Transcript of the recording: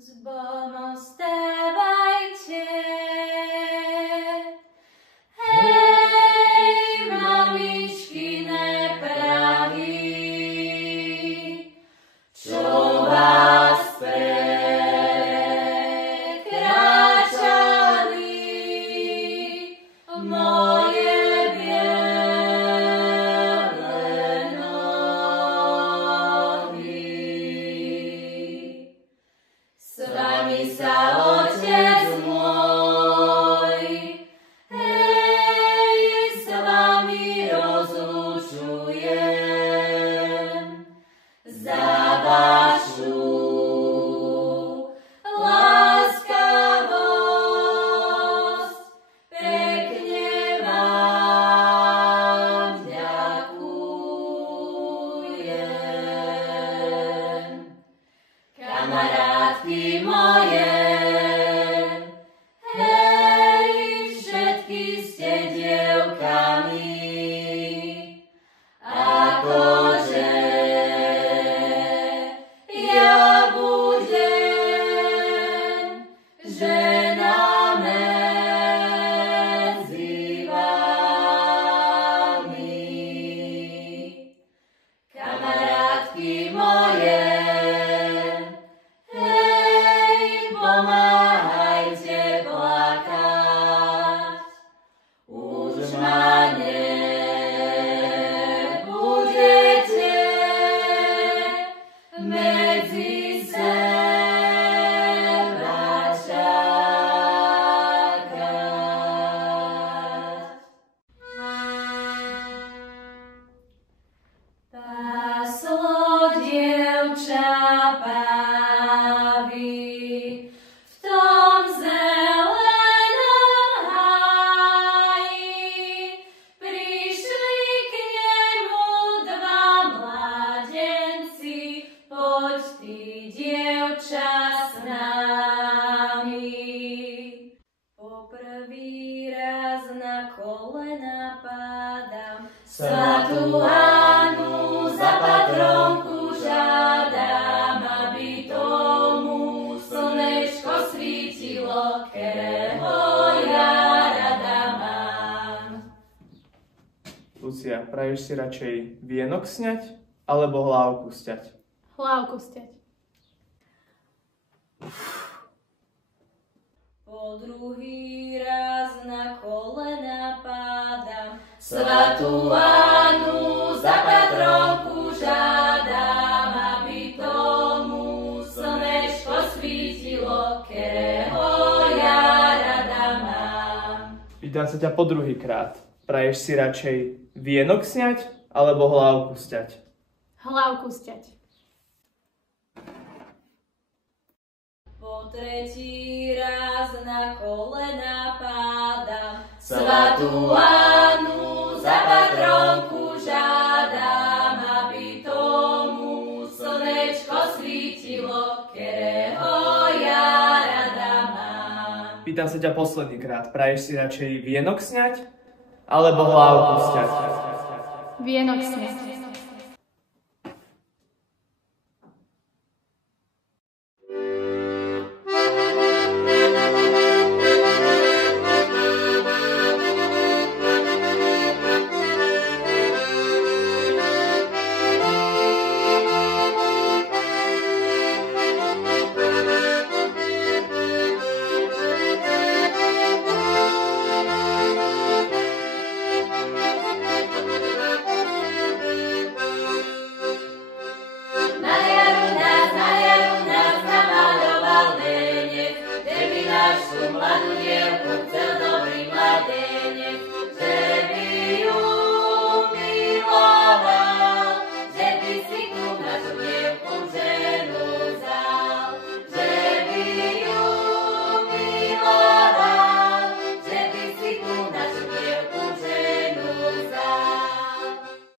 S Bohom stávajte. Hej, mamičkine Prahy, čo vás prekračali moje biele nohy. S vami sa Otec môj, hej, s vami rozlučujem za vašu láskavosť. Pekne vám ďakujem. Kamarátky moje, hej, všetky ste dievkami, akože ja budem žena medzi vami. Kamarátky moje, hej, pomáhajte plakať, už ma nebudete medzi seba čakať. Páslo dievča pávy v tom zelenom háji. Prišli k nemu dva mládenci, poď ty, dievča, s nami. Poprvý raz na kolena pádam, svatú Annu za patronku žiadam, aby tomu slnečko svítilo, ktorého ja rada mám. Lucia, praješ si radšej vienok sňať, alebo hlávku sťať? Hlávku sťať. Po druhý raz na kolena pádam, svatú Annu za patronku žiadam, aby tomu slnečko svítilo, ktorého ja rada mám. Pýtam sa ťa po druhý krát. Praješ si radšej vienok sňať, alebo hlávku sťať? Hlávku sťať. Po tretí raz na kolena pádam, svatú Annu za patronku žiadam, aby tomu slnečko svítilo, ktorého ja rada mám. Pýtam sa ťa posledný krát. Praješ si radšej vienok sňať, alebo hlávku sťať? Vienok sňať.